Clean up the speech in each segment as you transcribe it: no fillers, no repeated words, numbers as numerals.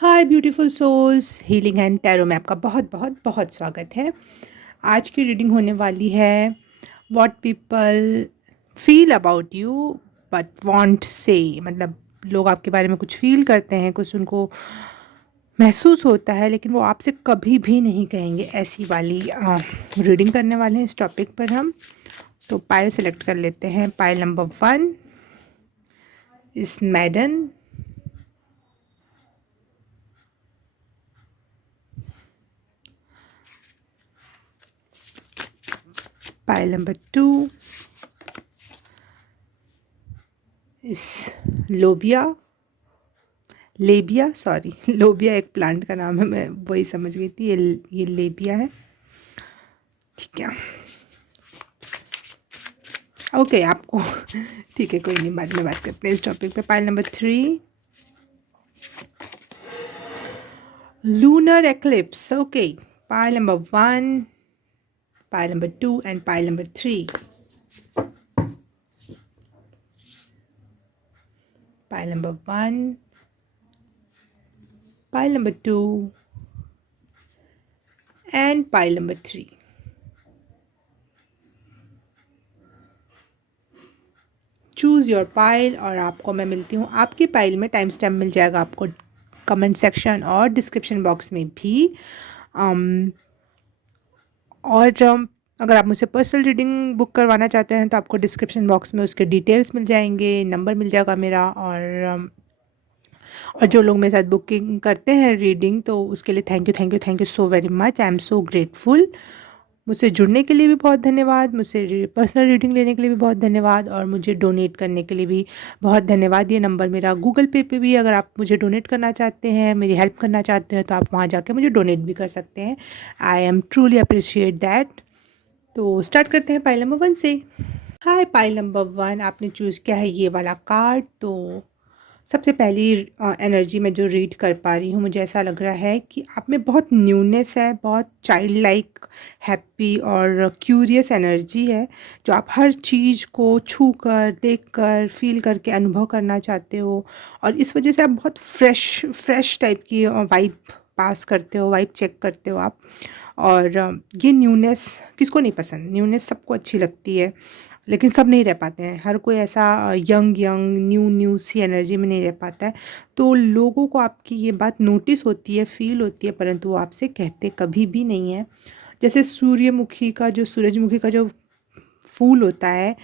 Hi beautiful souls, healing and tarot में आपका बहुत बहुत बहुत स्वागत है। आज की रीडिंग होने वाली है what people feel about you but want say. मतलब लोग आपके बारे में कुछ फील करते हैं, कुछ उनको महसूस होता है, लेकिन वो आपसे कभी भी नहीं कहेंगे। ऐसी वाली रीडिंग करने वाले हैं इस टॉपिक पर हम। तो पायल सेलेक्ट कर लेते हैं। पायल नंबर 1 इस मैडन। पायल नंबर 2 इस लोबिया लेबिया, सॉरी लोबिया एक प्लांट का नाम है, मैं वही समझ गई थी। ये लेबिया है, ठीक है। ओके आपको ठीक है, कोई नहीं, बाद में बात करते हैं इस टॉपिक पे। Pile number 3 lunar eclipse. Okay, pile number 1, pile number 2 and pile number 3। Pile number 1, pile number 2 and pile number 3। Choose your pile और आपको मैं मिलती हूँ आपकी पाइल में। टाइम स्टैम्प मिल जाएगा आपको कमेंट सेक्शन और डिस्क्रिप्शन बॉक्स में भी। और अगर आप मुझसे पर्सनल रीडिंग बुक करवाना चाहते हैं तो आपको डिस्क्रिप्शन बॉक्स में उसके डिटेल्स मिल जाएंगे, नंबर मिल जाएगा मेरा। और जो लोग मेरे साथ बुकिंग करते हैं रीडिंग, तो उसके लिए thank you so very much. I am so grateful. मुझसे जुड़ने के लिए भी बहुत धन्यवाद, मुझसे पर्सनल रीडिंग लेने के लिए भी बहुत धन्यवाद, और मुझे डोनेट करने के लिए भी बहुत धन्यवाद। ये नंबर मेरा गूगल पे भी, अगर आप मुझे डोनेट करना चाहते हैं, मेरी हेल्प करना चाहते हैं, तो आप वहाँ जाके मुझे डोनेट भी कर सकते हैं। I am truly appreciate that. तो स्टार्ट करते हैं पाइल नंबर 1 से। हाय पाइल नंबर 1, आपने चूज़ किया है ये वाला कार्ड। तो सबसे पहली एनर्जी में जो रीड कर पा रही हूँ, मुझे ऐसा लग रहा है कि आप में बहुत न्यूनेस है, बहुत चाइल्ड लाइक, हैप्पी और क्यूरियस एनर्जी है, जो आप हर चीज़ को छू कर, देख कर, फील करके अनुभव करना चाहते हो। और इस वजह से आप बहुत फ्रेश टाइप की वाइब पास करते हो, वाइब चेक करते हो आप। और ये न्यूनेस किसको नहीं पसंद, न्यूनेस सबको अच्छी लगती है, लेकिन सब नहीं रह पाते हैं। हर कोई ऐसा यंग यंग न्यू न्यू सी एनर्जी में नहीं रह पाता है। तो लोगों को आपकी ये बात नोटिस होती है, फील होती है, परंतु वो आपसे कहते कभी भी नहीं है। जैसे सूरजमुखी का जो फूल होता है,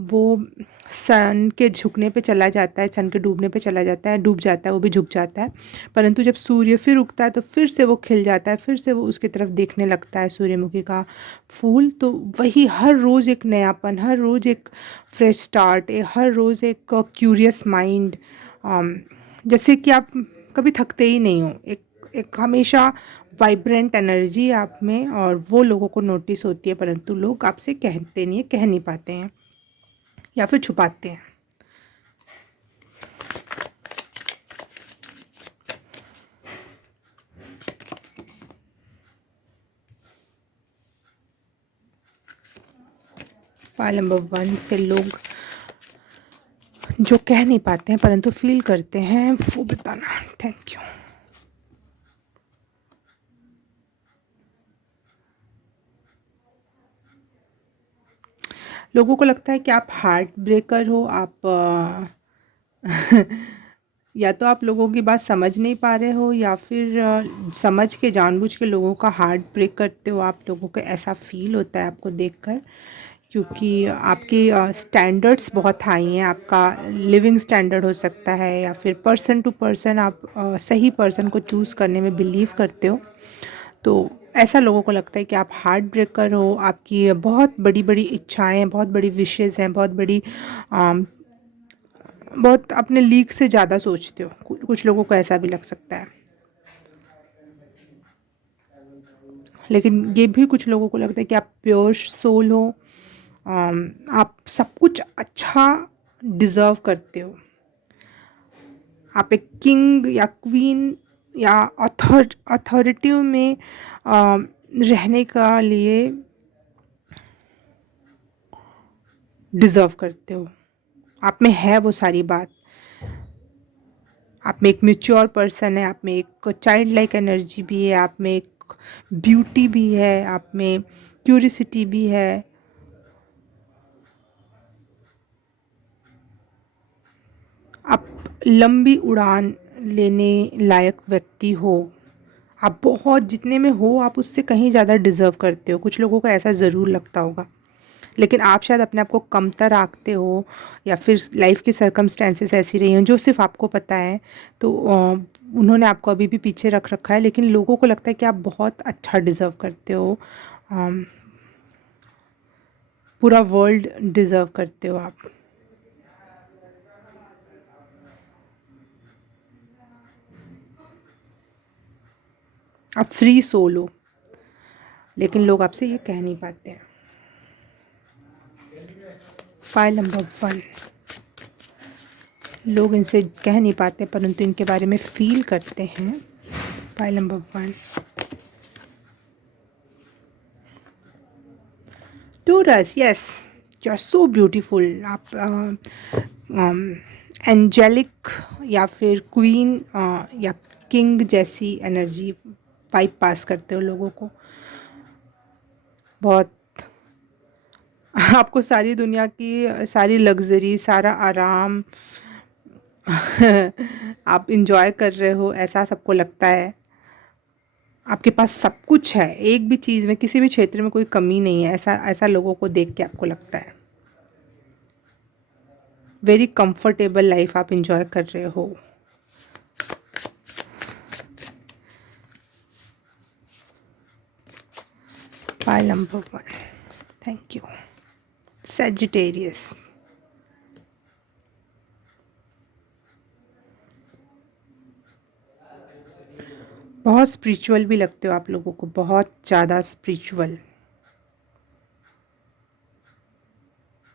वो सन के झुकने पे चला जाता है, सन के डूबने पे चला जाता है, डूब जाता है, वो भी झुक जाता है। परंतु जब सूर्य फिर उगता है तो फिर से वो खिल जाता है, फिर से वो उसकी तरफ देखने लगता है, सूर्यमुखी का फूल। तो वही हर रोज़ एक नयापन, हर रोज़ एक फ्रेश स्टार्ट, हर रोज़ एक क्यूरियस माइंड। जैसे कि आप कभी थकते ही नहीं हो, एक एक हमेशा वाइब्रेंट एनर्जी आप में, और वो लोगों को नोटिस होती है, परंतु लोग आपसे कहते नहीं है, कह नहीं पाते हैं या फिर छुपाते हैं। पाल नंबर 1 से लोग जो कह नहीं पाते हैं परंतु फील करते हैं, वो बताना। Thank you. लोगों को लगता है कि आप हार्ट ब्रेकर हो, आप या तो आप लोगों की बात समझ नहीं पा रहे हो, या फिर समझ के जानबूझ के लोगों का हार्ट ब्रेक करते हो आप। लोगों को ऐसा फील होता है आपको देखकर, क्योंकि आपकी स्टैंडर्ड्स बहुत हाई हैं। आपका लिविंग स्टैंडर्ड हो सकता है, या फिर पर्सन टू पर्सन आप सही पर्सन को चूज़ करने में बिलीव करते हो। तो ऐसा लोगों को लगता है कि आप हार्ट ब्रेकर हो, आपकी बहुत बड़ी बड़ी इच्छाएं, बहुत बड़ी विशेज़ हैं, बहुत बड़ी बहुत अपने लीग से ज़्यादा सोचते हो। कुछ लोगों को ऐसा भी लग सकता है, लेकिन ये भी कुछ लोगों को लगता है कि आप प्योर सोल हो। आप सब कुछ अच्छा डिज़र्व करते हो। आप एक किंग या क्वीन या अथॉरिटी में रहने का लिए डिज़र्व करते हो। आप में है वो सारी बात। आप में एक मैच्योर पर्सन है, आप में एक चाइल्ड लाइक एनर्जी भी है, आप में एक ब्यूटी भी है, आप में क्यूरिसिटी भी है। आप लंबी उड़ान लेने लायक व्यक्ति हो। आप बहुत जितने में हो आप उससे कहीं ज़्यादा डिज़र्व करते हो। कुछ लोगों को ऐसा ज़रूर लगता होगा, लेकिन आप शायद अपने आप को कमतर आंकते हो, या फिर लाइफ की सर्कमस्टेंसेस ऐसी रही हैं जो सिर्फ आपको पता है, तो उन्होंने आपको अभी भी पीछे रख रखा है। लेकिन लोगों को लगता है कि आप बहुत अच्छा डिज़र्व करते हो। अम, पूरा वर्ल्ड डिज़र्व करते हो आप। आप फ्री सोल हो, लेकिन लोग आपसे ये कह नहीं पाते हैं। फाइल नंबर 1, लोग इनसे कह नहीं पाते परंतु इनके बारे में फील करते हैं। File number 1, Taurus. Yes, you are so beautiful. आप एंजेलिक या फिर क्वीन या किंग जैसी एनर्जी वाइब पास करते हो लोगों को। बहुत आपको सारी दुनिया की सारी लग्जरी, सारा आराम आप इंजॉय कर रहे हो ऐसा सबको लगता है। आपके पास सब कुछ है, एक भी चीज़ में किसी भी क्षेत्र में कोई कमी नहीं है, ऐसा ऐसा लोगों को देख के आपको लगता है। वेरी कंफर्टेबल लाइफ आप इंजॉय कर रहे हो। File number 1, thank you. Sagittarius. बहुत स्पिरिचुअल भी लगते हो आप लोगों को, बहुत ज़्यादा स्पिरिचुअल।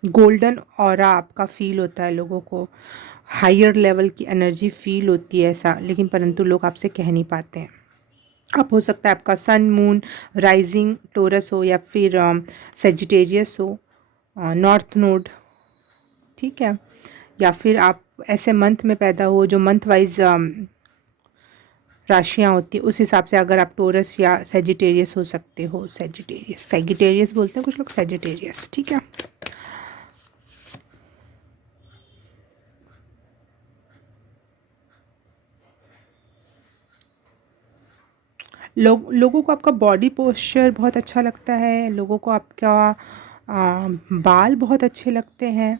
गोल्डन ऑरा आपका फील होता है लोगों को, हायर लेवल की एनर्जी फील होती है ऐसा, लेकिन परंतु लोग आपसे कह नहीं पाते हैं। आप हो सकता है आपका सन मून राइजिंग टोरस हो या फिर सेजिटेरियस हो, नॉर्थ नोड, ठीक है। या फिर आप ऐसे मंथ में पैदा हो जो मंथ वाइज राशियाँ होती है, उस हिसाब से अगर आप टोरस या सेजिटेरियस हो सकते हो। सेजिटेरियस बोलते हैं कुछ लोग, सेजिटेरियस, ठीक है। लोगों को आपका बॉडी पोस्चर बहुत अच्छा लगता है, लोगों को आपका बाल बहुत अच्छे लगते हैं।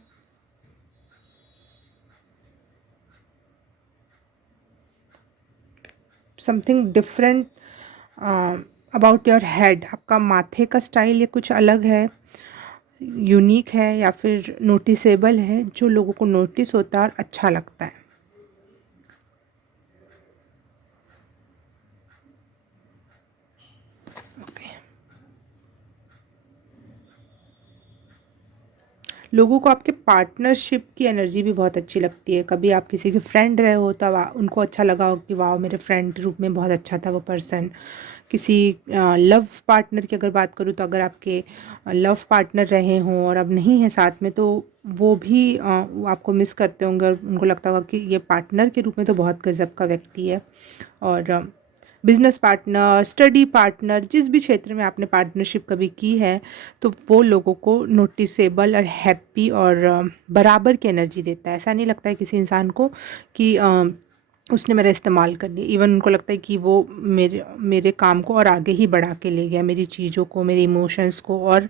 Something different about your head, आपका माथे का स्टाइल ये कुछ अलग है, यूनिक है या फिर नोटिसेबल है, जो लोगों को नोटिस होता है और अच्छा लगता है। ओके। लोगों को आपके पार्टनरशिप की एनर्जी भी बहुत अच्छी लगती है। कभी आप किसी के फ्रेंड रहे हो तब उनको अच्छा लगा हो कि वाह मेरे फ्रेंड के रूप में बहुत अच्छा था वो पर्सन। किसी लव पार्टनर की अगर बात करूँ तो अगर आपके लव पार्टनर रहे हों और अब नहीं हैं साथ में, तो वो भी वो आपको मिस करते होंगे और उनको लगता होगा कि ये पार्टनर के रूप में तो बहुत गज़ब का व्यक्ति है। और बिजनेस पार्टनर, स्टडी पार्टनर, जिस भी क्षेत्र में आपने पार्टनरशिप कभी की है, तो वो लोगों को नोटिसेबल और हैप्पी और बराबर की एनर्जी देता है। ऐसा नहीं लगता है किसी इंसान को कि उसने मेरा इस्तेमाल कर लिया। इवन उनको लगता है कि वो मेरे मेरे काम को और आगे ही बढ़ा के ले गया, मेरी चीज़ों को, मेरे इमोशंस को और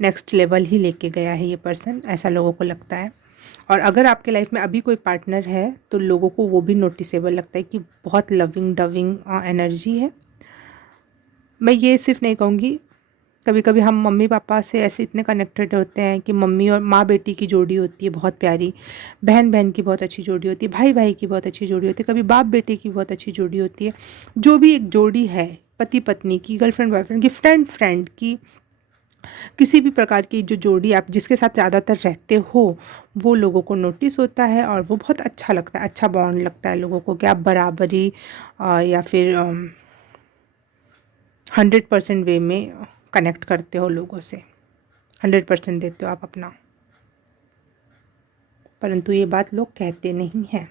नेक्स्ट लेवल ही लेके गया है ये पर्सन, ऐसा लोगों को लगता है। और अगर आपके लाइफ में अभी कोई पार्टनर है तो लोगों को वो भी नोटिसेबल लगता है कि बहुत लविंग डविंग एनर्जी है। मैं ये सिर्फ नहीं कहूँगी, कभी कभी हम मम्मी पापा से ऐसे इतने कनेक्टेड होते हैं कि मम्मी और माँ बेटी की जोड़ी होती है बहुत प्यारी, बहन बहन की बहुत अच्छी जोड़ी होती है, भाई भाई की बहुत अच्छी जोड़ी होती है, कभी बाप बेटे की बहुत अच्छी जोड़ी होती है। जो भी एक जोड़ी है, पति पत्नी की, गर्लफ्रेंड बॉयफ्रेंड की, फ्रेंड फ्रेंड की, किसी भी प्रकार की जो जोड़ी आप जिसके साथ ज़्यादातर रहते हो, वो लोगों को नोटिस होता है और वो बहुत अच्छा लगता है, अच्छा बॉन्ड लगता है लोगों को कि आप बराबरी या फिर 100% वे में कनेक्ट करते हो लोगों से, 100% देते हो आप अपना। परंतु ये बात लोग कहते नहीं हैं।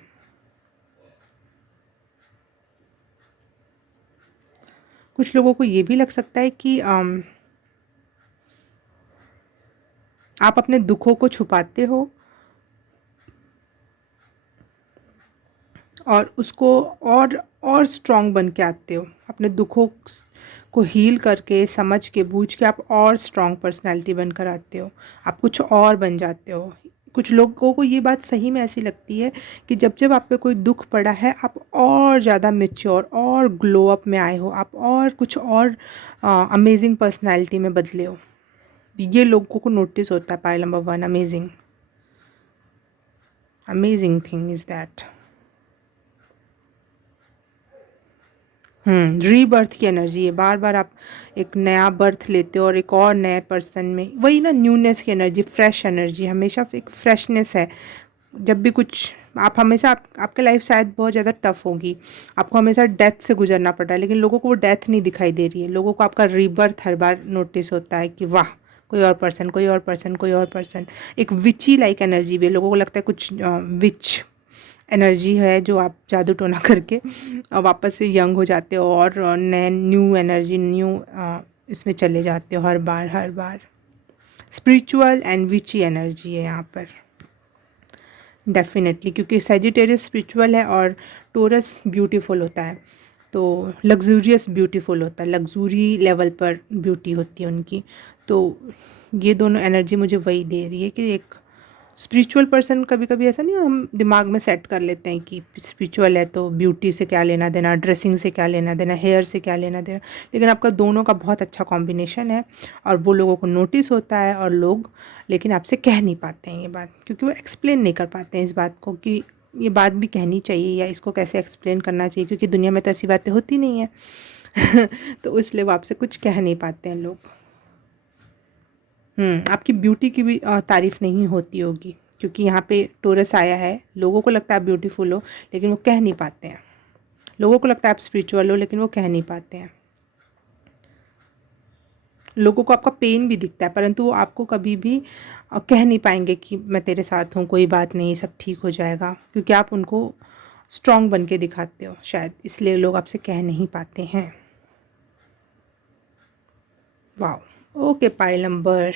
कुछ लोगों को ये भी लग सकता है कि आप अपने दुखों को छुपाते हो और उसको और स्ट्रॉन्ग बन के आते हो। अपने दुखों को हील करके, समझ के, बूझ के आप और स्ट्रॉन्ग पर्सनैलिटी बनकर आते हो। आप कुछ और बन जाते हो। कुछ लोगों को ये बात सही में ऐसी लगती है कि जब जब आप पे कोई दुख पड़ा है, आप और ज़्यादा मैच्योर और ग्लो अप में आए हो, आप और कुछ और अमेजिंग पर्सनैलिटी में बदले हो। ये लोगों को नोटिस होता है। Pile number 1, amazing, amazing thing is that. Rebirth की एनर्जी है। बार बार आप एक नया बर्थ लेते हो और एक और नए पर्सन में, वही ना, न्यूनेस की एनर्जी, फ्रेश एनर्जी, हमेशा एक फ्रेशनेस है। जब भी कुछ आप हमेशा आपके लाइफ शायद बहुत ज़्यादा टफ होगी, आपको हमेशा डेथ से गुजरना पड़ रहा है, लेकिन लोगों को वो डेथ नहीं दिखाई दे रही है। लोगों को आपका रीबर्थ हर बार नोटिस होता है कि वाह, कोई और पर्सन, कोई और पर्सन, कोई और पर्सन। एक विची लाइक एनर्जी भी है। लोगों को लगता है कुछ विच एनर्जी है, जो आप जादू टोना करके वापस से यंग हो जाते हो और नए न्यू एनर्जी, न्यू इसमें चले जाते हो हर बार हर बार। स्पिरिचुअल एंड विची एनर्जी है यहाँ पर डेफिनेटली, क्योंकि सेजिटेरियस स्पिरिचुअल है और टोरस ब्यूटीफुल होता है। तो लग्जूरियस ब्यूटीफुल होता है, लग्जूरी लेवल पर ब्यूटी होती है उनकी। तो ये दोनों एनर्जी मुझे वही दे रही है कि एक स्पिरिचुअल पर्सन, कभी कभी ऐसा नहीं, हम दिमाग में सेट कर लेते हैं कि स्पिरिचुअल है तो ब्यूटी से क्या लेना देना, ड्रेसिंग से क्या लेना देना, हेयर से क्या लेना देना। लेकिन आपका दोनों का बहुत अच्छा कॉम्बिनेशन है और वो लोगों को नोटिस होता है, और लोग लेकिन आपसे कह नहीं पाते हैं ये बात, क्योंकि वो एक्सप्लेन नहीं कर पाते हैं इस बात को कि ये बात भी कहनी चाहिए या इसको कैसे एक्सप्लेन करना चाहिए, क्योंकि दुनिया में तो ऐसी बातें होती नहीं है। तो इसलिए वो आपसे कुछ कह नहीं पाते हैं लोग। आपकी ब्यूटी की भी तारीफ़ नहीं होती होगी, क्योंकि यहाँ पे टोरस आया है। लोगों को लगता है आप ब्यूटीफुल हो, लेकिन वो कह नहीं पाते हैं। लोगों को लगता है आप स्पिरिचुअल हो, लेकिन वो कह नहीं पाते हैं। लोगों को आपका पेन भी दिखता है, परंतु वो आपको कभी भी कह नहीं पाएंगे कि मैं तेरे साथ हूँ, कोई बात नहीं, सब ठीक हो जाएगा, क्योंकि आप उनको स्ट्रॉन्ग बन के दिखाते हो शायद, इसलिए लोग आपसे कह नहीं पाते हैं। वाह, ओके, पाइल नंबर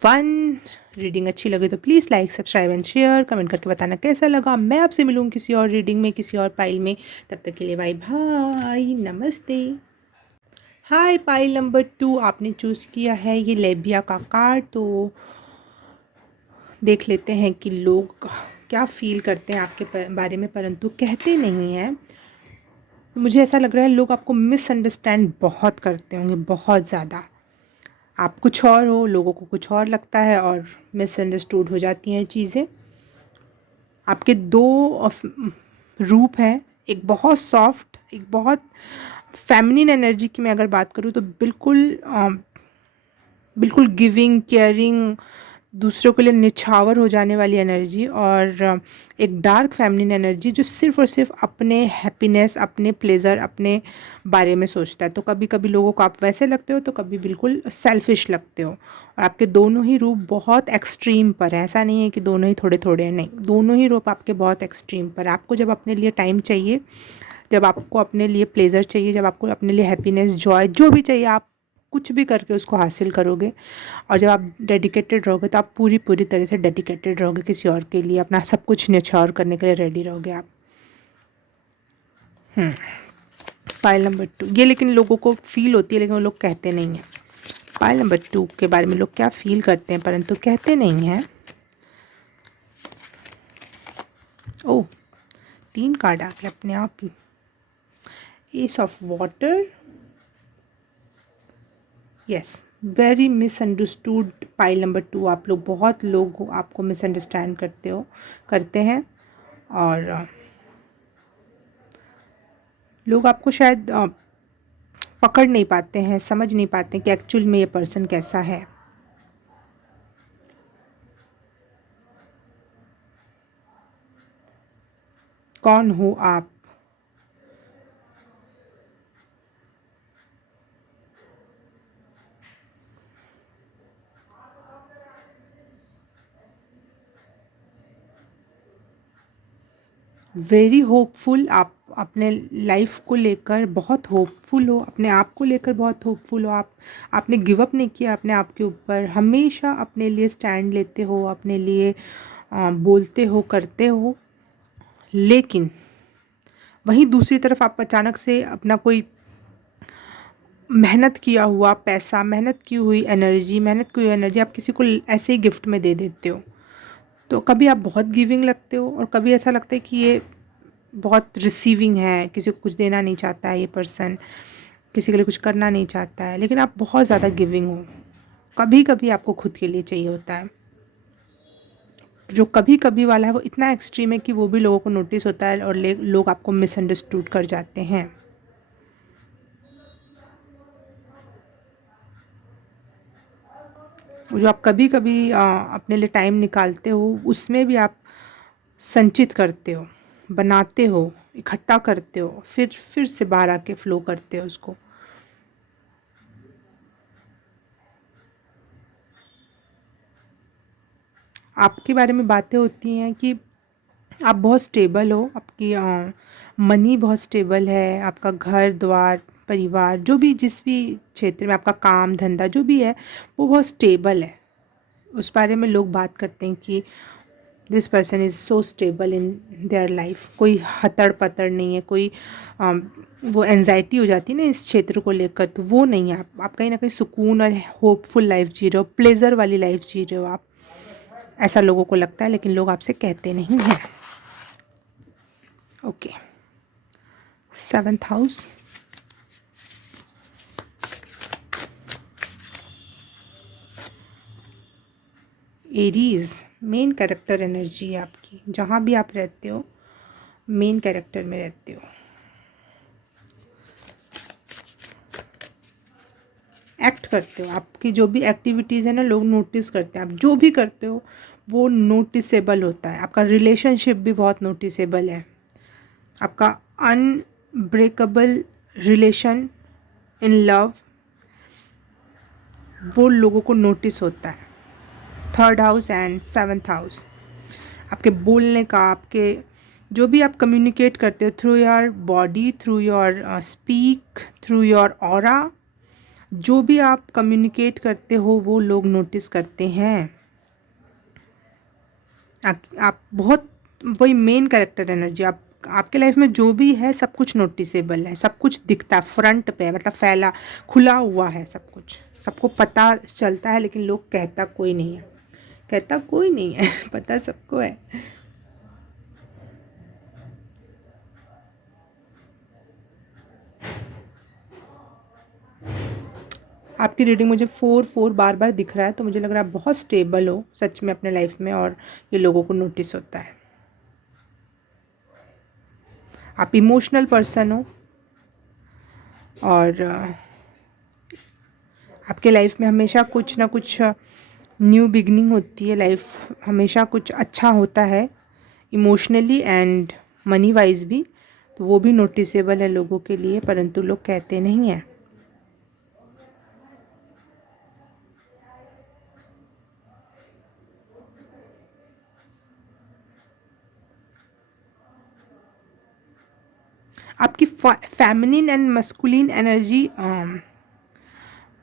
1 रीडिंग अच्छी लगी तो please like, subscribe and share, comment करके बताना कैसा लगा। मैं आपसे मिलूँ किसी और रीडिंग में, किसी और पाइल में। तब तक के लिए बाय बाय, नमस्ते। हाय, पाइल नंबर 2 आपने चूज़ किया है ये लेबिया का कार्ड। तो देख लेते हैं कि लोग क्या फील करते हैं आपके बारे में, परंतु कहते नहीं हैं। मुझे ऐसा लग रहा है लोग आपको मिसअंडरस्टैंड बहुत करते होंगे, बहुत ज़्यादा। आप कुछ और हो, लोगों को कुछ और लगता है और मिसअंडरस्टूड हो जाती हैं चीज़ें। आपके दो रूप हैं, एक बहुत सॉफ्ट, एक बहुत फेमिनिन एनर्जी की मैं अगर बात करूँ तो बिल्कुल बिल्कुल गिविंग, केयरिंग, दूसरों के लिए निछावर हो जाने वाली एनर्जी, और एक डार्क फेमिनिन एनर्जी जो सिर्फ़ और सिर्फ अपने हैप्पीनेस, अपने प्लेज़र, अपने बारे में सोचता है। तो कभी कभी लोगों को आप वैसे लगते हो, तो कभी बिल्कुल सेल्फिश लगते हो। और आपके दोनों ही रूप बहुत एक्सट्रीम पर है। ऐसा नहीं है कि दोनों ही थोड़े थोड़े हैं, नहीं, दोनों ही रूप आपके बहुत एक्सट्रीम पर है। आपको जब अपने लिए टाइम चाहिए, जब आपको अपने लिए प्लेज़र चाहिए, जब आपको अपने लिए हैप्पीनेस, जॉय, जो भी चाहिए, आप कुछ भी करके उसको हासिल करोगे। और जब आप डेडिकेटेड रहोगे तो आप पूरी पूरी तरह से डेडिकेटेड रहोगे किसी और के लिए, अपना सब कुछ न्यौछावर करने के लिए रेडी रहोगे आप। फाइल नंबर 2 ये लेकिन लोगों को फील होती है, लेकिन वो लोग कहते नहीं हैं। फाइल नंबर 2 के बारे में लोग क्या फील करते हैं परंतु कहते नहीं हैं। ओह, 3 कार्ड आ गए अपने आप ही। Ace of water, yes, very misunderstood. Pile number 2, आप लोग, बहुत लोग आपको मिसअंडरस्टैंड करते हैं, और लोग आपको शायद पकड़ नहीं पाते हैं, समझ नहीं पाते कि एक्चुअल में ये पर्सन कैसा है। कौन हो आप? वेरी होपफुल, आप अपने लाइफ को लेकर बहुत होपफुल हो, अपने आप को लेकर बहुत होपफुल हो, आपने गिव अप नहीं किया अपने आप के ऊपर, हमेशा अपने लिए स्टैंड लेते हो, अपने लिए बोलते हो, करते हो। लेकिन वहीं दूसरी तरफ आप अचानक से अपना कोई मेहनत किया हुआ पैसा, मेहनत की हुई एनर्जी आप किसी को ऐसे ही गिफ्ट में दे देते हो। तो कभी आप बहुत गिविंग लगते हो और कभी ऐसा लगता है कि ये बहुत रिसीविंग है, किसी को कुछ देना नहीं चाहता है ये पर्सन, किसी के लिए कुछ करना नहीं चाहता है, लेकिन आप बहुत ज़्यादा गिविंग हो। कभी कभी आपको खुद के लिए चाहिए होता है। जो कभी कभी वाला है वो इतना एक्सट्रीम है कि वो भी लोगों को नोटिस होता है और लोग आपको मिसअंडरस्टूड कर जाते हैं। जो आप कभी कभी अपने लिए टाइम निकालते हो उसमें भी आप संचित करते हो, बनाते हो, इकट्ठा करते हो, फिर से बाहर आके फ्लो करते हो उसको। आपके बारे में बातें होती हैं कि आप बहुत स्टेबल हो, आपकी मनी बहुत स्टेबल है, आपका घर द्वार परिवार जो भी जिस भी क्षेत्र में आपका काम धंधा जो भी है वो बहुत स्टेबल है। उस बारे में लोग बात करते हैं कि this person is so stable in their life. कोई हतड़ पतड़ नहीं है, कोई वो एनजाइटी हो जाती है ना इस क्षेत्र को लेकर, तो वो नहीं है। आप कहीं ना कहीं सुकून और होपफुल लाइफ जी रहे हो, प्लेजर वाली लाइफ जी रहे हो आप, ऐसा लोगों को लगता है, लेकिन लोग आपसे कहते नहीं हैं। Okay, 7th house. Aries, main character energy है आपकी। जहाँ भी आप रहते हो मेन कैरेक्टर में रहते हो। एक्ट करते हो, आपकी जो भी एक्टिविटीज़ है ना लोग नोटिस करते हैं। आप जो भी करते हो वो नोटिसेबल होता है। आपका रिलेशनशिप भी बहुत नोटिसेबल है। आपका अनब्रेकेबल रिलेशन इन लव वो लोगों को नोटिस होता है। 3rd house and 7th house, आपके बोलने का, आपके जो भी आप कम्युनिकेट करते हो through your body, through your speak, through your aura, जो भी आप कम्युनिकेट करते हो वो लोग नोटिस करते हैं। आप बहुत वही मेन कैरेक्टर एनर्जी। आप आपके लाइफ में जो भी है सब कुछ नोटिसेबल है, सब कुछ दिखता है, फ्रंट पे है, मतलब फैला खुला हुआ है सब कुछ, सबको पता चलता है, लेकिन लोग कहता कोई नहीं है, कहता कोई नहीं है पता सबको है। आपकी रीडिंग मुझे 4 बार बार दिख रहा है, तो मुझे लग रहा है आप बहुत स्टेबल हो सच में अपने लाइफ में, और ये लोगों को नोटिस होता है। आप इमोशनल पर्सन हो और आपके लाइफ में हमेशा कुछ ना कुछ न्यू बिगनिंग होती है। लाइफ हमेशा कुछ अच्छा होता है इमोशनली एंड मनी वाइज भी, तो वो भी नोटिसेबल है लोगों के लिए, परंतु लोग कहते नहीं हैं। आपकी फेमिनिन एंड मस्कुलिन एनर्जी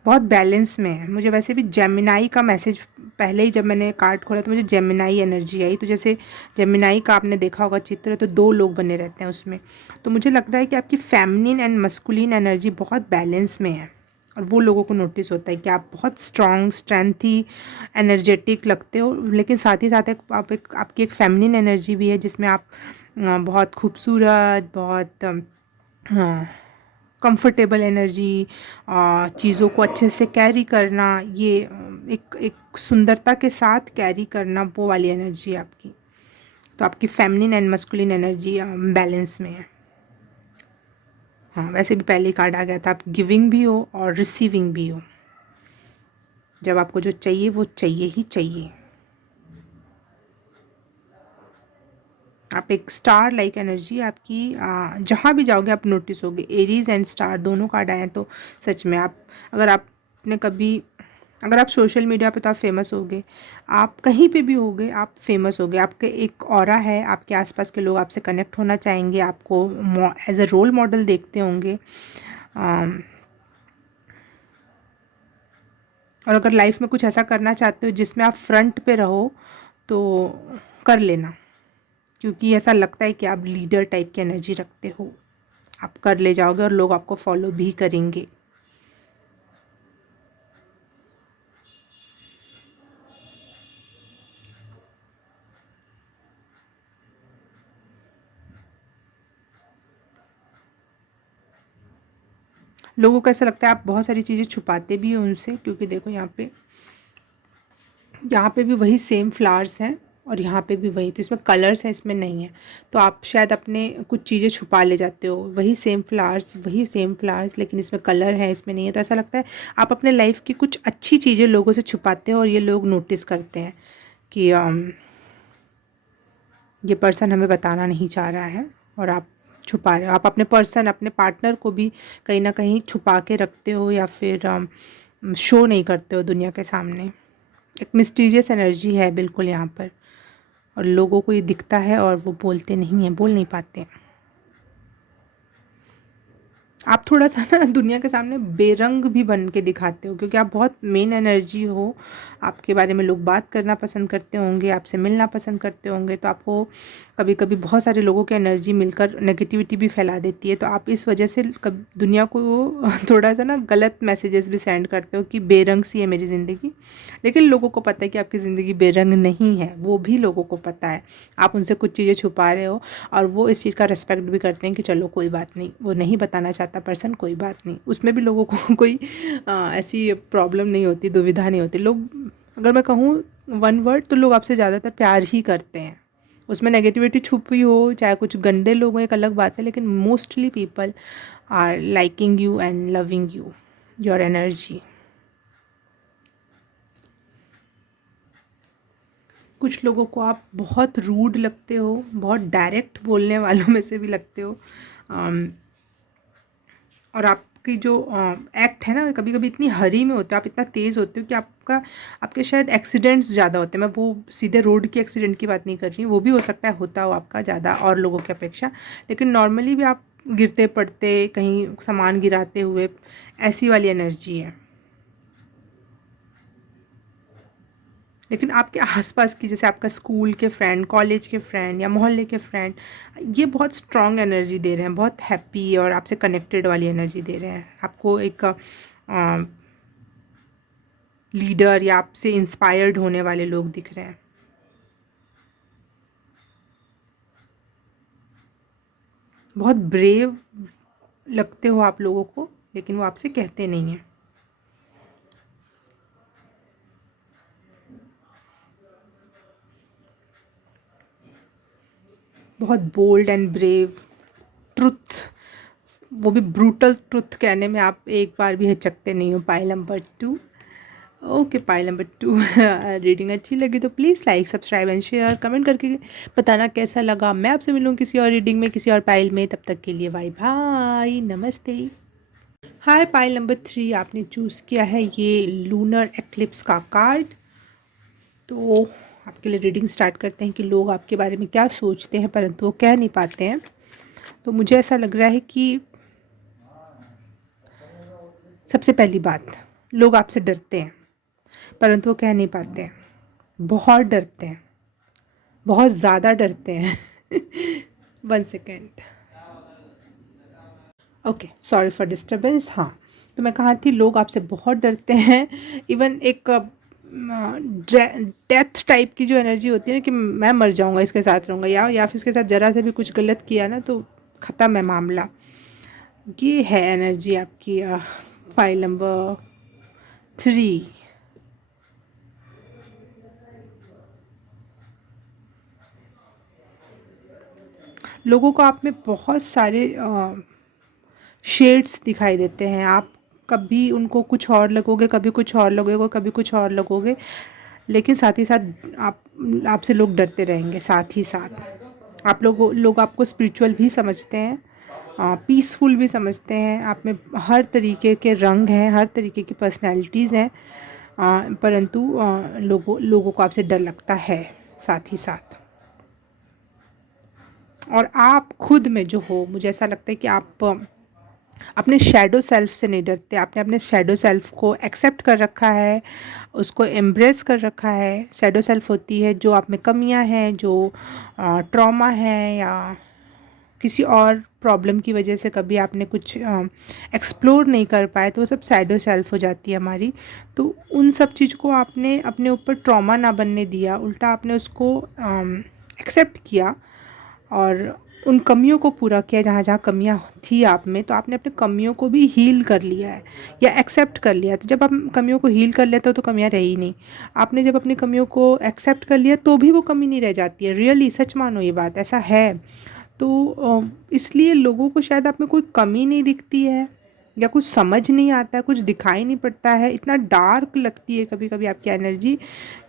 बहुत बैलेंस में है। मुझे वैसे भी जेमिनाई का मैसेज, पहले ही जब मैंने कार्ड खोला तो मुझे जेमिनाई एनर्जी आई। तो जैसे जेमिनाई का आपने देखा होगा चित्र, तो 2 लोग बने रहते हैं उसमें। तो मुझे लग रहा है कि आपकी फेमिनिन एंड मस्कुलिन एनर्जी बहुत बैलेंस में है, और वो लोगों को नोटिस होता है कि आप बहुत स्ट्रॉन्ग स्ट्रेंथी एनर्जेटिक लगते हो, लेकिन साथ ही साथ आपकी एक फेमिनिन एनर्जी भी है जिसमें आप बहुत खूबसूरत, बहुत हाँ कंफर्टेबल एनर्जी, चीज़ों को अच्छे से कैरी करना, ये एक एक सुंदरता के साथ कैरी करना, वो वाली एनर्जी है आपकी। तो आपकी feminine and masculine energy balance में है। हाँ, वैसे भी पहले कार्ड आ गया था, आप गिविंग भी हो और रिसीविंग भी हो। जब आपको जो चाहिए वो चाहिए ही चाहिए। आप एक स्टार लाइक एनर्जी आपकी, जहाँ भी जाओगे आप नोटिस होगे। एरीज एंड स्टार दोनों कार्ड आए हैं, तो सच में आप, अगर आपने कभी अगर आप सोशल मीडिया पे तो आप फेमस होगे, आप कहीं पे भी होगे आप फेमस होगे, आपके एक ऑरा है, आपके आसपास के लोग आपसे कनेक्ट होना चाहेंगे, आपको एज अ रोल मॉडल देखते होंगे। और अगर लाइफ में कुछ ऐसा करना चाहते हो जिसमें आप फ्रंट पे रहो तो कर लेना, क्योंकि ऐसा लगता है कि आप लीडर टाइप की एनर्जी रखते हो, आप कर ले जाओगे और लोग आपको फॉलो भी करेंगे। लोगों को ऐसा लगता है आप बहुत सारी चीज़ें छुपाते भी हो उनसे, क्योंकि देखो यहाँ पे भी वही सेम फ्लावर्स हैं और यहाँ पे भी वही, तो इसमें कलर्स हैं इसमें नहीं है, तो आप शायद अपने कुछ चीज़ें छुपा ले जाते हो। वही सेम फ्लावर्स, वही सेम फ्लावर्स, लेकिन इसमें कलर है इसमें नहीं है, तो ऐसा लगता है आप अपने लाइफ की कुछ अच्छी चीज़ें लोगों से छुपाते हो और ये लोग नोटिस करते हैं कि ये पर्सन हमें बताना नहीं चाह रहा है और आप छुपा रहे हो। आप अपने पर्सन, अपने पार्टनर को भी कहीं ना कहीं छुपा के रखते हो या फिर शो नहीं करते हो दुनिया के सामने। एक मिस्टीरियस एनर्जी है बिल्कुल यहाँ पर, और लोगों को ये दिखता है और वो बोलते नहीं हैं, बोल नहीं पाते हैं। आप थोड़ा सा ना दुनिया के सामने बेरंग भी बन के दिखाते हो, क्योंकि आप बहुत मेन एनर्जी हो, आपके बारे में लोग बात करना पसंद करते होंगे, आपसे मिलना पसंद करते होंगे, तो आपको कभी कभी बहुत सारे लोगों की एनर्जी मिलकर नेगेटिविटी भी फैला देती है, तो आप इस वजह से दुनिया को थोड़ा सा ना गलत मैसेजेस भी सेंड करते हो कि बेरंग सी है मेरी ज़िंदगी। लेकिन लोगों को पता है कि आपकी ज़िंदगी बेरंग नहीं है, वो भी लोगों को पता है। आप उनसे कुछ चीज़ें छुपा रहे हो और वो इस चीज़ का रिस्पेक्ट भी करते हैं कि चलो कोई बात नहीं, वो नहीं बताना चाहता पर्सन, कोई बात नहीं, उसमें भी लोगों को कोई ऐसी प्रॉब्लम नहीं होती, दुविधा नहीं होती। लोग, अगर मैं कहूँ वन वर्ड, तो लोग आपसे ज़्यादातर प्यार ही करते हैं। उसमें नेगेटिविटी छुपी हो, चाहे कुछ गंदे लोग हो, एक अलग बात है, लेकिन mostly people are liking you and loving you, your energy. कुछ लोगों को आप बहुत रूड लगते हो, बहुत डायरेक्ट बोलने वालों में से भी लगते हो, और आपकी जो एक्ट है ना, कभी कभी इतनी हरी में होते हो, आप इतना तेज़ होते हो कि आपके शायद एक्सीडेंट्स ज़्यादा होते हैं। मैं वो सीधे रोड के एक्सीडेंट की बात नहीं कर रही हूँ, वो भी हो सकता है होता हो आपका ज़्यादा और लोगों की अपेक्षा, लेकिन नॉर्मली भी आप गिरते पड़ते, कहीं सामान गिराते हुए, ऐसी वाली एनर्जी है। लेकिन आपके आसपास की, जैसे आपका स्कूल के फ्रेंड, कॉलेज के फ्रेंड या मोहल्ले के फ्रेंड, ये बहुत स्ट्रॉन्ग एनर्जी दे रहे हैं, बहुत हैप्पी और आपसे कनेक्टेड वाली एनर्जी दे रहे हैं। आपको एक लीडर या आपसे इंस्पायर्ड होने वाले लोग दिख रहे हैं। बहुत ब्रेव लगते हो आप लोगों को, लेकिन वो आपसे कहते नहीं हैं। बहुत बोल्ड एंड ब्रेव, ट्रुथ, वो भी ब्रूटल ट्रुथ कहने में आप एक बार भी हिचकते नहीं हो। Pile number 2। Okay, pile number 2। Reading अच्छी लगी तो please like, subscribe and share, comment करके बताना कैसा लगा। मैं आपसे मिलूँ किसी और रीडिंग में, किसी और पाइल में। तब तक के लिए बाय बाय, नमस्ते। हाय, पाइल नंबर 3 आपने चूज़ किया है ये लूनर एक्लिप्स का कार्ड। तो आपके लिए रीडिंग स्टार्ट करते हैं कि लोग आपके बारे में क्या सोचते हैं परंतु वो कह नहीं पाते हैं। तो मुझे ऐसा लग रहा है कि सबसे पहली बात, लोग आपसे डरते हैं परंतु वो कह नहीं पाते हैं, बहुत डरते हैं, बहुत ज़्यादा डरते हैं। 1 second. Okay, sorry for disturbance. हाँ, तो मैं कहाँ थी, लोग आपसे बहुत डरते हैं। इवन एक डेथ टाइप की जो एनर्जी होती है ना, कि मैं मर जाऊँगा इसके साथ रहूँगा, या फिर इसके साथ ज़रा से भी कुछ गलत किया ना तो ख़त्म है मामला। ये है एनर्जी आपकी फाइल नंबर 3। लोगों को आप में बहुत सारे शेड्स दिखाई देते हैं। आप कभी उनको कुछ और लगोगे, कभी कुछ और लगोगे, कभी कुछ और लगोगे, लेकिन साथ ही साथ आपसे लोग डरते रहेंगे। साथ ही साथ लोग आपको स्पिरिचुअल भी समझते हैं, पीसफुल भी समझते हैं। आप में हर तरीके के रंग हैं, हर तरीके की पर्सनैलिटीज़ हैं। परंतु लोगों को आपसे डर लगता है साथ ही साथ। और आप खुद में जो हो, मुझे ऐसा लगता है कि आप अपने शैडो सेल्फ से नहीं डरते। आपने अपने शैडो सेल्फ को एक्सेप्ट कर रखा है, उसको एम्ब्रेस कर रखा है। शैडो सेल्फ होती है जो आप में कमियां हैं, जो ट्रॉमा है या किसी और प्रॉब्लम की वजह से कभी आपने कुछ एक्सप्लोर नहीं कर पाए, तो वो सब शैडो सेल्फ हो जाती है हमारी। तो उन सब चीज़ को आपने अपने ऊपर ट्रॉमा ना बनने दिया, उल्टा आपने उसको एक्सेप्ट किया और उन कमियों को पूरा किया जहाँ जहाँ कमियाँ थी आप में। तो आपने अपने कमियों को भी हील कर लिया है या एक्सेप्ट कर लिया है। तो जब आप कमियों को हील कर लेते हो तो कमियाँ रही नहीं। आपने जब अपनी कमियों को एक्सेप्ट कर लिया तो भी वो कमी नहीं रह जाती है। रियली सच मानो, ये बात ऐसा है। तो इसलिए लोगों को शायद आप में कोई कमी नहीं दिखती है या कुछ समझ नहीं आता है, कुछ दिखाई नहीं पड़ता है। इतना डार्क लगती है कभी कभी आपकी एनर्जी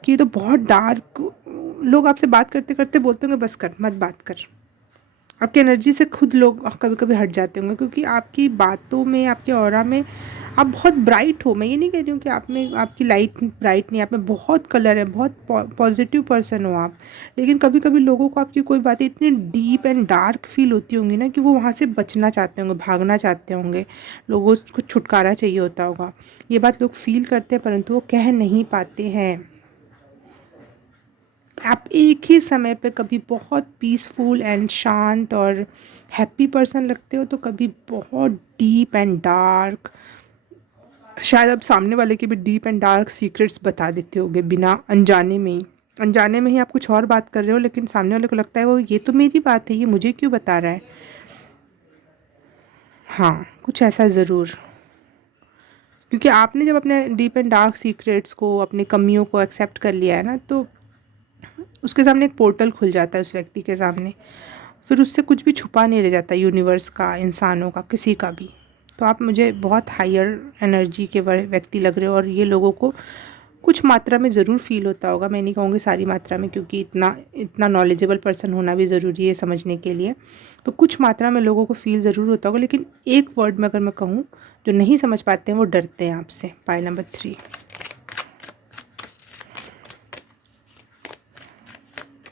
कि तो बहुत डार्क। लोग आपसे बात करते करते बोलते होंगे बस कर, मत बात कर। आपकी एनर्जी से खुद लोग कभी कभी हट जाते होंगे, क्योंकि आपकी बातों में, आपके ऑरा में आप बहुत ब्राइट हो। मैं ये नहीं कह रही हूँ कि आप में आपकी लाइट ब्राइट नहीं, आप में बहुत कलर है, बहुत पॉजिटिव पर्सन हो आप। लेकिन कभी कभी लोगों को आपकी कोई बातें इतनी डीप एंड डार्क फील होती होंगी ना कि वो वहाँ से बचना चाहते होंगे, भागना चाहते होंगे। लोगों को छुटकारा चाहिए होता होगा। ये बात लोग फील करते हैं परंतु वो कह नहीं पाते हैं। आप एक ही समय पे कभी बहुत पीसफुल एंड शांत और हैप्पी पर्सन लगते हो, तो कभी बहुत डीप एंड डार्क। शायद आप सामने वाले के भी डीप एंड डार्क सीक्रेट्स बता देते होगे बिना अनजाने में ही। अनजाने में ही आप कुछ और बात कर रहे हो, लेकिन सामने वाले को लगता है वो ये तो मेरी बात है, ये मुझे क्यों बता रहा है। हाँ, कुछ ऐसा ज़रूर। क्योंकि आपने जब अपने डीप एंड डार्क सीक्रेट्स को, अपनी कमियों को एक्सेप्ट कर लिया है ना, तो उसके सामने एक पोर्टल खुल जाता है उस व्यक्ति के सामने। फिर उससे कुछ भी छुपा नहीं रह जाता, यूनिवर्स का, इंसानों का, किसी का भी। तो आप मुझे बहुत हायर एनर्जी के व्यक्ति लग रहे हो और ये लोगों को कुछ मात्रा में ज़रूर फील होता होगा। मैं नहीं कहूँगी सारी मात्रा में, क्योंकि इतना इतना नॉलेजेबल पर्सन होना भी ज़रूरी है समझने के लिए। तो कुछ मात्रा में लोगों को फील ज़रूर होता होगा। लेकिन एक वर्ड में अगर मैं कहूँ, जो नहीं समझ पाते हैं वो डरते हैं आपसे। Pile number 3,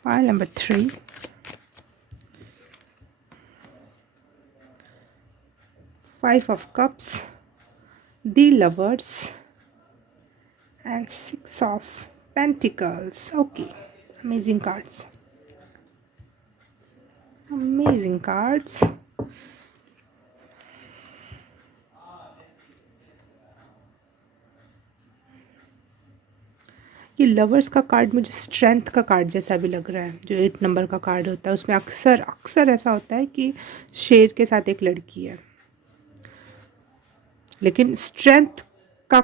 pile number 3, 5 of cups, the lovers and 6 of pentacles. Okay, amazing cards, amazing cards. ये लवर्स का कार्ड मुझे स्ट्रेंथ का कार्ड जैसा भी लग रहा है। जो 8 नंबर का कार्ड होता है उसमें अक्सर अक्सर ऐसा होता है कि शेर के साथ एक लड़की है, लेकिन स्ट्रेंथ का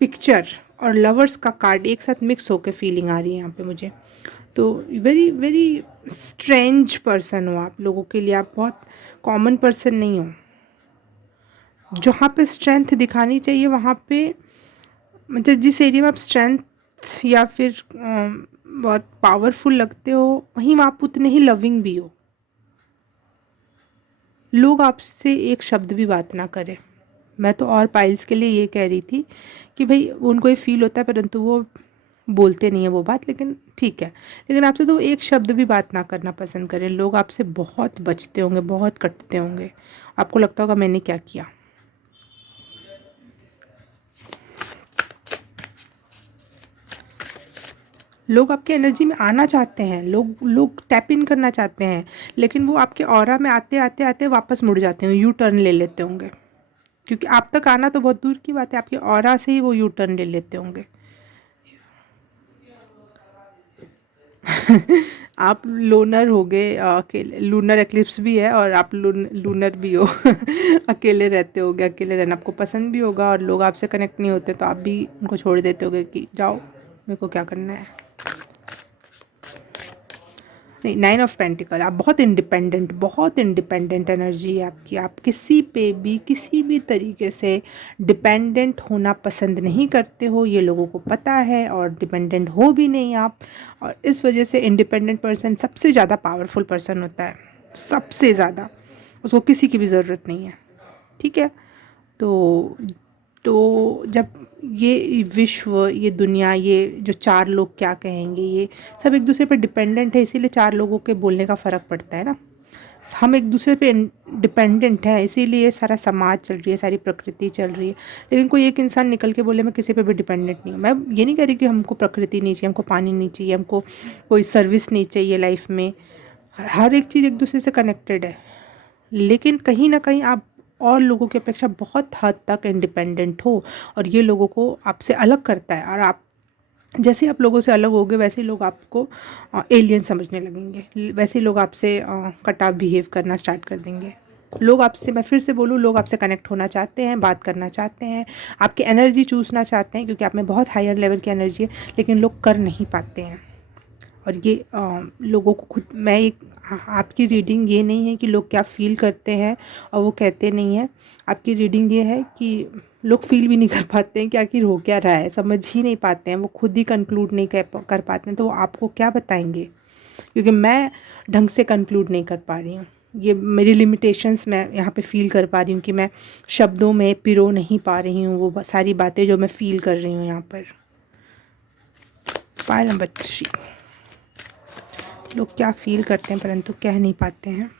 पिक्चर और लवर्स का कार्ड एक साथ मिक्स होकर फीलिंग आ रही है यहाँ पे मुझे। तो वेरी वेरी स्ट्रेंज पर्सन हो आप। लोगों के लिए आप बहुत कॉमन पर्सन नहीं हो। जहाँ पे स्ट्रेंथ दिखानी चाहिए वहाँ पे, मतलब जिस एरिया में आप स्ट्रेंथ या फिर बहुत पावरफुल लगते हो, वहीं आप उतने ही लविंग भी हो। लोग आपसे एक शब्द भी बात ना करें। मैं तो और पाइल्स के लिए ये कह रही थी कि भाई उनको ये फील होता है परंतु वो बोलते नहीं है वो बात, लेकिन ठीक है। लेकिन आपसे तो एक शब्द भी बात ना करना पसंद करें। लोग आपसे बहुत बचते होंगे, बहुत कटते होंगे। आपको लगता होगा मैंने क्या किया। लोग आपके एनर्जी में आना चाहते हैं, लोग टैप इन करना चाहते हैं, लेकिन वो आपके ऑरा में आते आते आते वापस मुड़ जाते हैं, यू टर्न ले लेते होंगे। क्योंकि आप तक आना तो बहुत दूर की बात है, आपके ऑरा से ही वो यू टर्न ले लेते होंगे। आप लोनर हो गए, अकेले। लूनर एक्लिप्स भी है और आप लूनर भी हो। अकेले रहते होगे, अकेले रहना आपको पसंद भी होगा और लोग आपसे कनेक्ट नहीं होते तो आप भी उनको छोड़ देते होगे कि जाओ, मेरे को क्या करना है। नहीं, 9 ऑफ पेंटिकल, आप बहुत इंडिपेंडेंट एनर्जी है आपकी। आप किसी पे भी किसी भी तरीके से डिपेंडेंट होना पसंद नहीं करते हो, ये लोगों को पता है, और डिपेंडेंट हो भी नहीं आप। और इस वजह से इंडिपेंडेंट पर्सन सबसे ज़्यादा पावरफुल पर्सन होता है, सबसे ज़्यादा। उसको किसी की भी ज़रूरत नहीं है, ठीक है। तो तो जब ये विश्व, ये दुनिया, ये जो 4 लोग क्या कहेंगे, ये सब एक दूसरे पर डिपेंडेंट है, इसीलिए 4 लोगों के बोलने का फ़र्क पड़ता है ना। हम एक दूसरे पे डिपेंडेंट हैं, इसीलिए सारा समाज चल रही है, सारी प्रकृति चल रही है। लेकिन कोई एक इंसान निकल के बोले मैं किसी पे भी डिपेंडेंट नहीं हूँ। मैं ये नहीं कह रही कि हमको प्रकृति नहीं चाहिए, हमको पानी नहीं चाहिए, हमको कोई सर्विस नहीं चाहिए लाइफ में। हर एक चीज़ एक दूसरे से कनेक्टेड है, लेकिन कहीं ना कहीं आप और लोगों की अपेक्षा बहुत हद तक इंडिपेंडेंट हो, और ये लोगों को आपसे अलग करता है। और आप जैसे आप लोगों से अलग होगे, वैसे ही लोग आपको एलियन समझने लगेंगे, वैसे ही लोग आपसे कटा बिहेव करना स्टार्ट कर देंगे। लोग आपसे, मैं फिर से बोलूँ, लोग आपसे कनेक्ट होना चाहते हैं, बात करना चाहते हैं, आपकी एनर्जी चूसना चाहते हैं, क्योंकि आप में बहुत हायर लेवल की एनर्जी है, लेकिन लोग कर नहीं पाते हैं। और ये लोगों को खुद, मैं एक, आपकी रीडिंग ये नहीं है कि लोग क्या फ़ील करते हैं और वो कहते नहीं हैं। आपकी रीडिंग ये है कि लोग फील भी नहीं कर पाते हैं कि आखिर हो क्या रहा है, समझ ही नहीं पाते हैं, वो खुद ही कंक्लूड नहीं कर पाते हैं, तो वो आपको क्या बताएंगे। क्योंकि मैं ढंग से कंक्लूड नहीं कर पा रही हूँ, ये मेरी लिमिटेशंस मैं यहाँ पे फ़ील कर पा रही हूँ कि मैं शब्दों में पिरो नहीं पा रही हूँ वो सारी बातें जो मैं फ़ील कर रही हूँ यहाँ पर। फाइल नंबर 3, लोग क्या फ़ील करते हैं परंतु कह नहीं पाते हैं।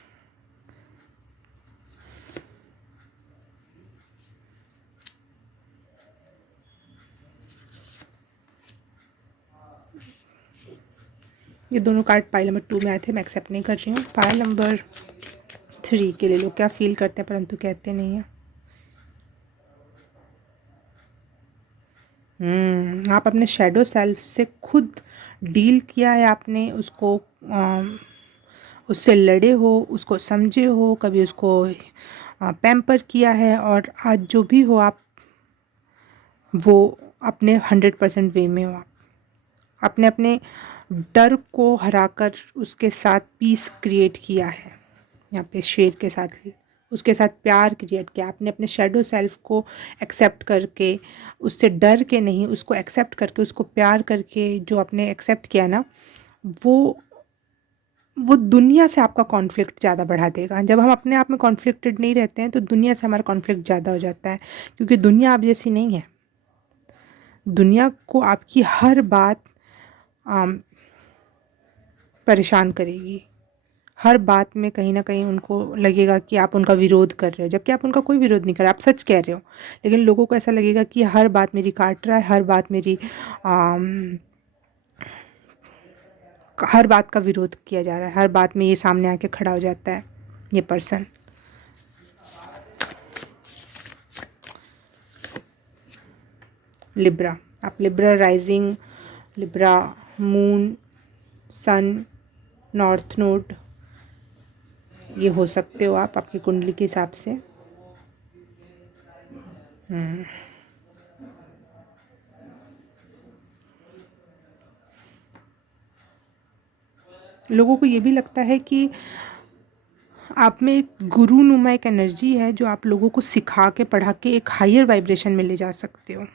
ये दोनों कार्ड पाइल नंबर 2 में आए थे, मैं एक्सेप्ट नहीं कर रही हूँ। पाइल नंबर 3 के लिए लोग क्या फ़ील करते हैं परंतु कहते नहीं हैं। आप अपने शैडो सेल्फ से खुद डील किया है, आपने उसको उससे लड़े हो, उसको समझे हो, कभी उसको पैम्पर किया है, और आज जो भी हो आप वो अपने 100% वे में हो। आप आपने अपने डर को हराकर उसके साथ पीस क्रिएट किया है। यहाँ पे शेर के साथ उसके साथ प्यार क्रिएट किया आपने, अपने शैडो सेल्फ को एक्सेप्ट करके, उससे डर के नहीं, उसको एक्सेप्ट करके, उसको प्यार करके जो आपने एक्सेप्ट किया ना, वो दुनिया से आपका कॉन्फ्लिक्ट ज़्यादा बढ़ा देगा। जब हम अपने आप में कॉन्फ्लिक्टेड नहीं रहते हैं तो दुनिया से हमारा कॉन्फ्लिक्ट ज़्यादा हो जाता है, क्योंकि दुनिया आप जैसी नहीं है। दुनिया को आपकी हर बात परेशान करेगी, हर बात में कहीं ना कहीं उनको लगेगा कि आप उनका विरोध कर रहे हो, जबकि आप उनका कोई विरोध नहीं कर रहे, आप सच कह रहे हो। लेकिन लोगों को ऐसा लगेगा कि हर बात मेरी काट रहा है, हर बात का विरोध किया जा रहा है, हर बात में ये सामने आके खड़ा हो जाता है ये पर्सन। लिब्रा, आप लिब्रा राइजिंग, लिब्रा मून, सन, नॉर्थ नोड, ये हो सकते हो आप आपकी कुंडली के हिसाब से। लोगों को ये भी लगता है कि आप में एक गुरुनुमा एक एनर्जी है जो आप लोगों को सिखा के, पढ़ा के एक हायर वाइब्रेशन में ले जा सकते हो।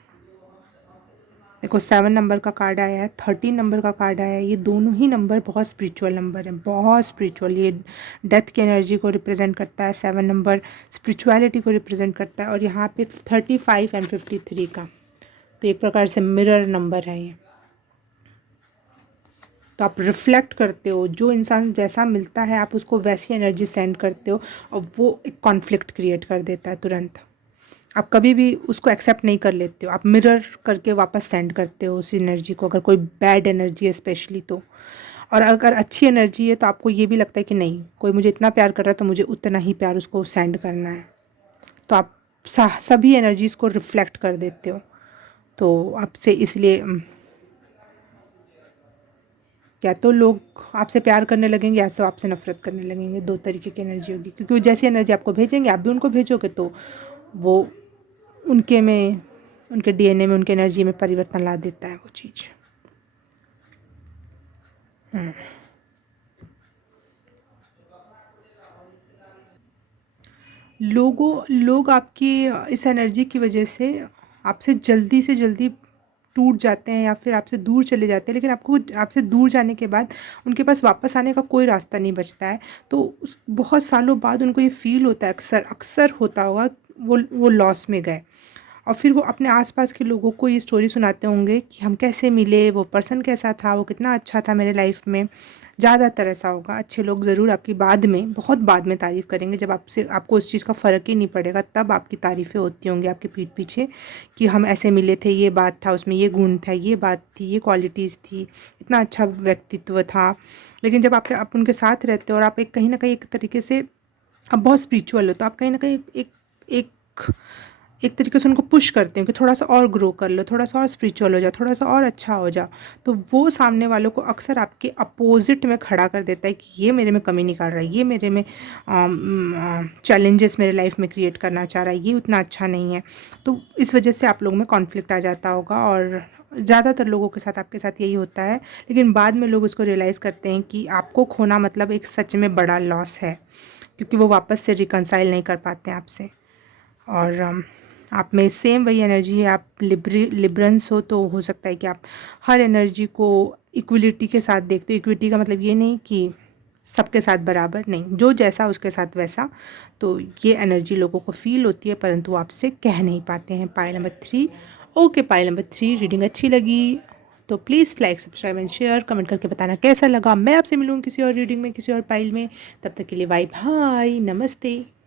देखो 7 नंबर का कार्ड आया है, 13 नंबर का कार्ड आया है, ये दोनों ही नंबर बहुत स्पिरिचुअल नंबर है, बहुत स्पिरिचुअल। ये डेथ की एनर्जी को रिप्रेजेंट करता है, 7 नंबर स्पिरिचुअलिटी को रिप्रेजेंट करता है, और यहाँ पे 35 एंड 53 का, तो एक प्रकार से मिरर नंबर है ये। तो आप रिफ्लेक्ट करते हो, जो इंसान जैसा मिलता है आप उसको वैसी एनर्जी सेंड करते हो, और वो एक कॉन्फ्लिक्ट क्रिएट कर देता है तुरंत। आप कभी भी उसको एक्सेप्ट नहीं कर लेते हो, आप मिरर करके वापस सेंड करते हो उस एनर्जी को, अगर कोई बैड एनर्जी है स्पेशली तो। और अगर अच्छी एनर्जी है तो आपको ये भी लगता है कि नहीं, कोई मुझे इतना प्यार कर रहा है तो मुझे उतना ही प्यार उसको सेंड करना है, तो आप सभी एनर्जीज़ को रिफ्लेक्ट कर देते हो। तो आपसे इसलिए या तो लोग आपसे प्यार करने लगेंगे या तो आपसे नफरत करने लगेंगे, 2 तरीके की एनर्जी होगी, क्योंकि वो जैसी एनर्जी आपको भेजेंगे आप भी उनको भेजोगे, तो वो उनके में, उनके डीएनए में, उनके एनर्जी में परिवर्तन ला देता है वो चीज़। लोग आपकी इस एनर्जी की वजह से आपसे जल्दी से जल्दी टूट जाते हैं या फिर आपसे दूर चले जाते हैं, लेकिन आपको आपसे दूर जाने के बाद उनके पास वापस आने का कोई रास्ता नहीं बचता है। तो बहुत सालों बाद उनको ये फील होता है, अक्सर अक्सर होता होगा, वो लॉस में गए, और फिर वो अपने आसपास के लोगों को ये स्टोरी सुनाते होंगे कि हम कैसे मिले, वो पर्सन कैसा था, वो कितना अच्छा था मेरे लाइफ में। ज़्यादातर ऐसा होगा, अच्छे लोग ज़रूर आपकी बाद में, बहुत बाद में तारीफ़ करेंगे, जब आपसे आपको उस चीज़ का फ़र्क ही नहीं पड़ेगा, तब आपकी तारीफ़ें होती होंगी आपके पीठ पीछे कि हम ऐसे मिले थे, ये बात था, उसमें ये गुण था, ये बात थी, ये क्वालिटीज़ थी, इतना अच्छा व्यक्तित्व था। लेकिन जब आप उनके साथ रहते हो और आप एक कहीं न कहीं एक तरीके से आप बहुत स्पिरिचुअल हो, तो आप कहीं न कहीं एक एक एक तरीके से उनको पुश करते हो कि थोड़ा सा और ग्रो कर लो, थोड़ा सा और स्पिरिचुअल हो जाओ, थोड़ा सा और अच्छा हो जाओ। तो वो सामने वालों को अक्सर आपके अपोज़िट में खड़ा कर देता है कि ये मेरे में कमी निकाल रहा है, ये मेरे में चैलेंजेस मेरे लाइफ में क्रिएट करना चाह रहा है, ये उतना अच्छा नहीं है। तो इस वजह से आप लोगों में कॉन्फ्लिक्ट आ जाता होगा, और ज़्यादातर लोगों के साथ आपके साथ यही होता है। लेकिन बाद में लोग उसको रियलाइज़ करते हैं कि आपको खोना मतलब एक सच में बड़ा लॉस है, क्योंकि वो वापस से रिकंसाइल नहीं कर पाते हैं आपसे। और आप में सेम वही एनर्जी है, आप लिब्रंस हो, तो हो सकता है कि आप हर एनर्जी को इक्वलिटी के साथ देखते हो। इक्विटी का मतलब ये नहीं कि सबके साथ बराबर, नहीं, जो जैसा उसके साथ वैसा। तो ये एनर्जी लोगों को फील होती है, परंतु आपसे कह नहीं पाते हैं। Pile number 3। Okay, pile number 3 reading अच्छी लगी तो please like, subscribe and share, comment करके बताना कैसा लगा। मैं आपसे मिलूँगी किसी और रीडिंग में, किसी और पाइल में। तब तक के लिए बाय बाय, नमस्ते।